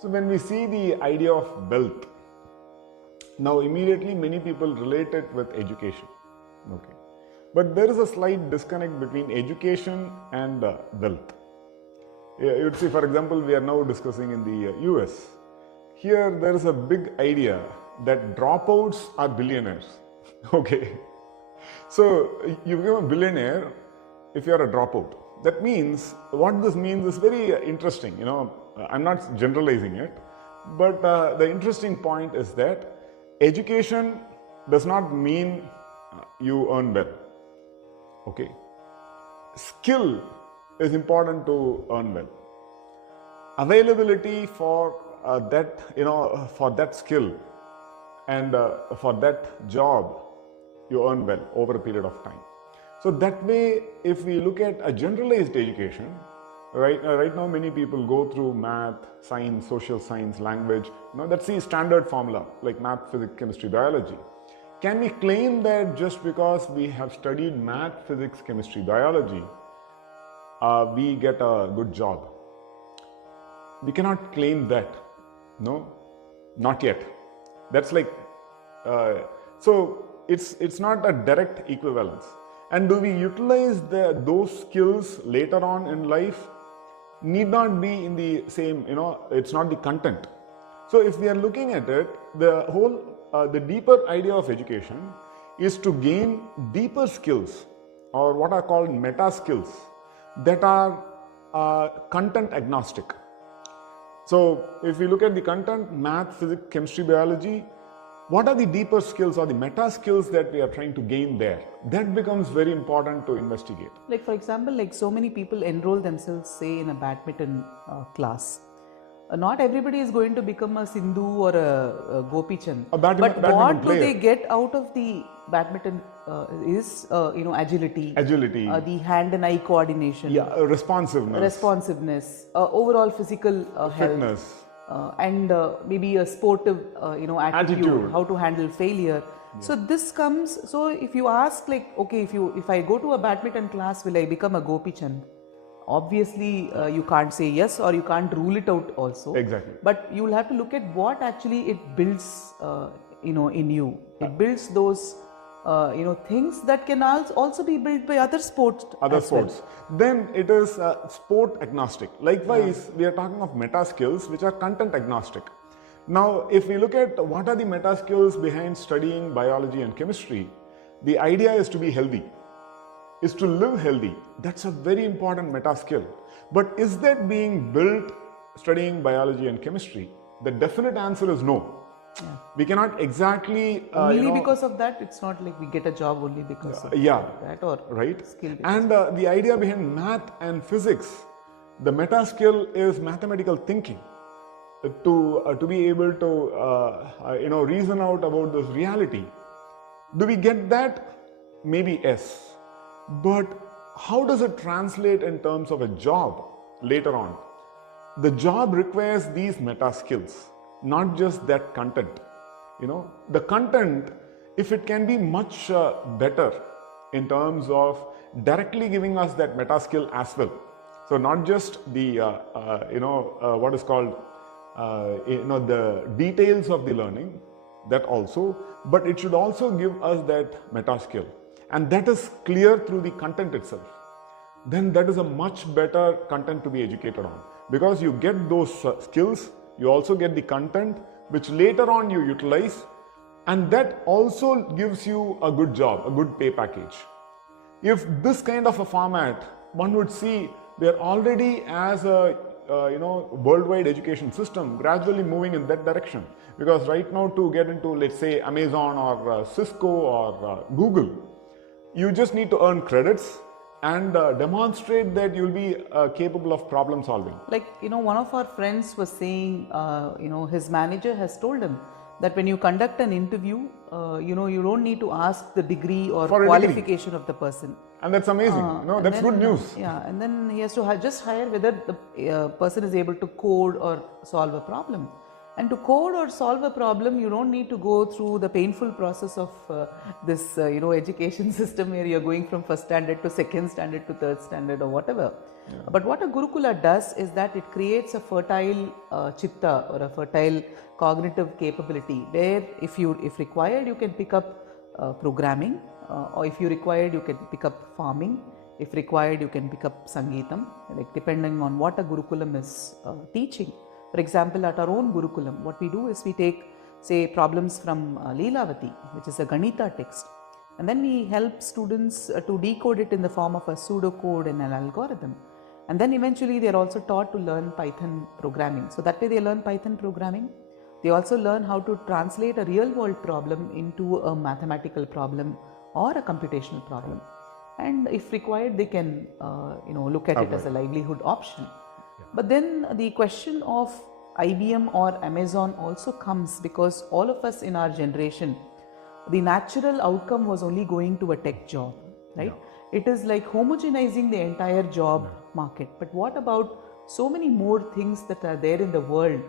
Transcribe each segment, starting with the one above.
So when we see the idea of wealth, now immediately many people relate it with education. Okay. But there is a slight disconnect between education and wealth. You'd see, for example, we are now discussing in the US. Here there is a big idea that dropouts are billionaires. Okay. So you become a billionaire if you are a dropout. That means, what this means is very interesting. I'm not generalizing it, but the interesting point is that education does not mean you earn well. Okay. Skill is important to earn well. Availability for that skill and for that job, you earn well over a period of time. So that way, if we look at a generalized education, right now many people go through math, science, social science, language. That's the standard formula, like math, physics, chemistry, biology. Can we claim that just because we have studied math, physics, chemistry, biology, we get a good job? We cannot claim that. No, not yet. That's like, so it's not a direct equivalence. And do we utilize those skills later on in life? Need not be in the same, it's not the content. So if we are looking at it, the deeper idea of education is to gain deeper skills, or what are called meta skills, that are content agnostic. So if we look at the content, math, physics, chemistry, biology, what are the deeper skills or the meta skills that we are trying to gain there? That becomes very important to investigate. Like for example, like so many people enroll themselves, say, in a badminton class. Not everybody is going to become a Sindhu or a Gopi Chand. But what do they get out of the badminton is agility, the hand and eye coordination, responsiveness, overall physical fitness. And maybe a sportive attitude, how to handle failure. Yeah. So this comes, so if you ask, like, okay, if I go to a badminton class, will I become a Gopi Chand? Obviously you can't say yes, or you can't rule it out also. Exactly. But you will have to look at what actually it builds in you. It builds those things that can also be built by other sports. Well. Then it is sport agnostic. Likewise, we are talking of meta skills which are content agnostic. Now, if we look at what are the meta skills behind studying biology and chemistry, the idea is to be healthy, is to live healthy. That's a very important meta skill. But is that being built studying biology and chemistry? The definite answer is no. Yeah. We cannot exactly only because of that. It's not like we get a job only because of that, or right. Skill. And the idea behind math and physics, the meta skill is mathematical thinking, to be able to reason out about this reality. Do we get that? Maybe yes. But how does it translate in terms of a job later on? The job requires these meta skills, not just that content. The content, if it can be much better in terms of directly giving us that meta skill as well. So not just the what is called the details of the learning, that also, but it should also give us that meta skill, and that is clear through the content itself. Then that is a much better content to be educated on, because you get those skills, you also get the content which later on you utilize, and that also gives you a good job, a good pay package. If this kind of a format, one would see we are already as a worldwide education system gradually moving in that direction. Because right now, to get into, let's say, Amazon or Cisco or Google, you just need to earn credits and demonstrate that you'll be capable of problem solving. Like, one of our friends was saying, his manager has told him that when you conduct an interview, you don't need to ask the degree or qualification of the person. And that's amazing. That's good news. Yeah, and then he has to just hire whether the person is able to code or solve a problem. And to code or solve a problem, you don't need to go through the painful process of this, education system where you're going from first standard to second standard to third standard or whatever. Yeah. But what a Gurukula does is that it creates a fertile chitta or a fertile cognitive capability where if required, you can pick up programming, or if you required, you can pick up farming. If required, you can pick up Sangeetam, like depending on what a Gurukulam is teaching. For example, at our own Gurukulam, what we do is we take, say, problems from Leelavati, which is a Ganita text, and then we help students to decode it in the form of a pseudocode and an algorithm. And then eventually they are also taught to learn Python programming. So that way they learn Python programming. They also learn how to translate a real world problem into a mathematical problem or a computational problem. And if required, they can look at it as a livelihood option. But then the question of IBM or Amazon also comes because all of us in our generation, the natural outcome was only going to a tech job, right? Yeah. It is like homogenizing the entire job market. But what about so many more things that are there in the world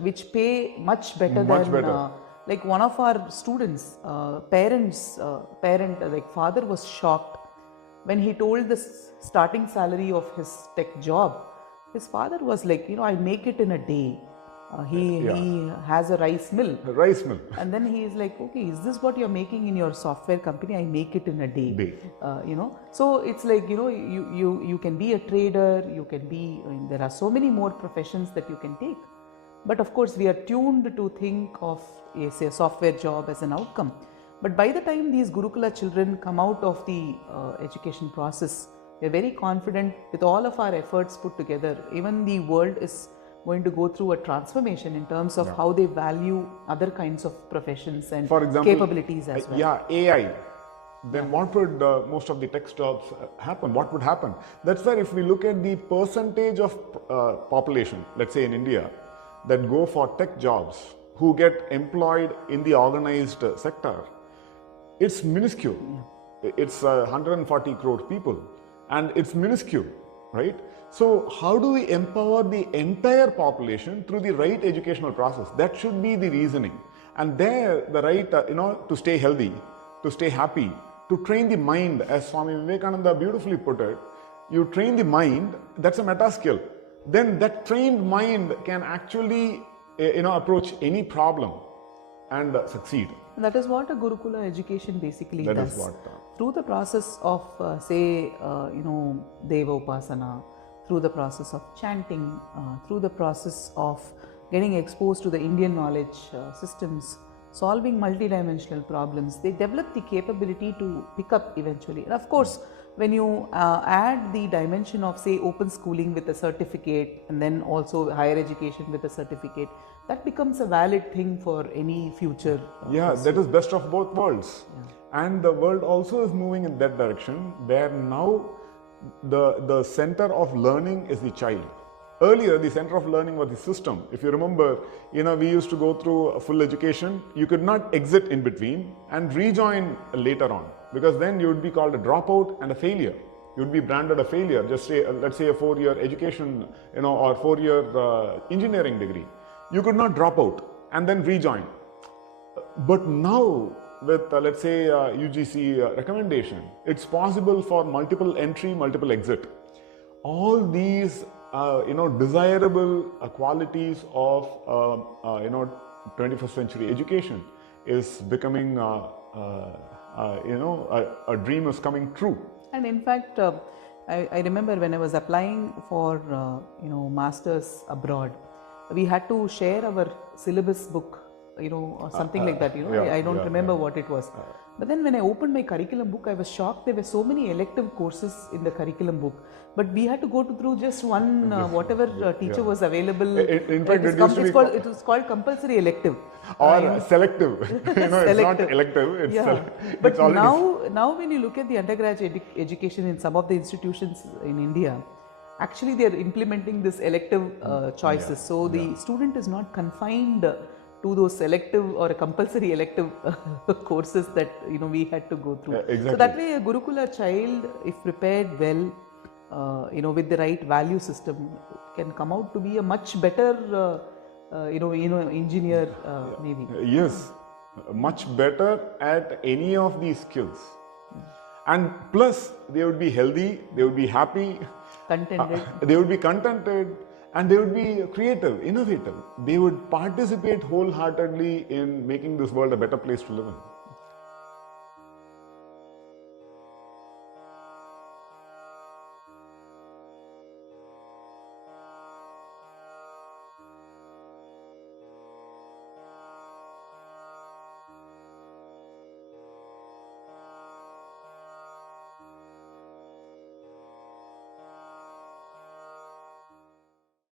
which pay much better than like one of our students, father was shocked when he told the starting salary of his tech job. His father was like, I make it in a day. He has a rice mill. And then he is like, okay, is this what you're making in your software company? I make it in a day. So it's like, you can be a trader, you can be, there are so many more professions that you can take. But of course, we are tuned to think of a software job as an outcome. But by the time these Gurukula children come out of the education process, we are very confident with all of our efforts put together, even the world is going to go through a transformation in terms of how they value other kinds of professions and for example, capabilities as well. AI. Then what would most of the tech jobs happen? What would happen? That's where if we look at the percentage of population, let's say in India, that go for tech jobs, who get employed in the organized sector, it's minuscule. It's 140 crore people and it's minuscule, right? So how do we empower the entire population through the right educational process? That should be the reasoning. And there, the right, to stay healthy, to stay happy, to train the mind, as Swami Vivekananda beautifully put it, you train the mind, that's a meta skill. Then that trained mind can actually, approach any problem and succeed. That is what a Gurukula education basically does. That is what. Through the process of, Deva Upasana, through the process of chanting, through the process of getting exposed to the Indian knowledge systems, solving multidimensional problems, they develop the capability to pick up eventually. And of course, when you add the dimension of, say, open schooling with a certificate and then also higher education with a certificate, that becomes a valid thing for any future. That is best of both worlds. And the world also is moving in that direction, where now the center of learning is the child. Earlier, the center of learning was the system. If you remember, we used to go through a full education. You could not exit in between and rejoin later on, because then you would be called a dropout and a failure. You would be branded a failure. Just say, let's say a 4-year education, or 4-year engineering degree. You could not drop out and then rejoin. But now, with let's say UGC recommendation, it's possible for multiple entry, multiple exit. All these desirable qualities of 21st century education is becoming a dream is coming true. And in fact, I remember when I was applying for masters abroad, we had to share our syllabus book, or something like that. I don't remember what it was. But then when I opened my curriculum book, I was shocked. There were so many elective courses in the curriculum book, but we had to go through just one, whatever teacher was available. In fact, it was called compulsory elective. Or selective. It's not elective. But it's now when you look at the undergraduate education in some of the institutions in India, actually they are implementing this elective choices. So the student is not confined to those selective or compulsory elective courses that we had to go through. Exactly. So that way a Gurukula child, if prepared well, with the right value system, can come out to be a much better engineer maybe. Yes, much better at any of these skills. And plus, they would be healthy, they would be happy, Contented. they would be contented, and they would be creative, innovative. They would participate wholeheartedly in making this world a better place to live in.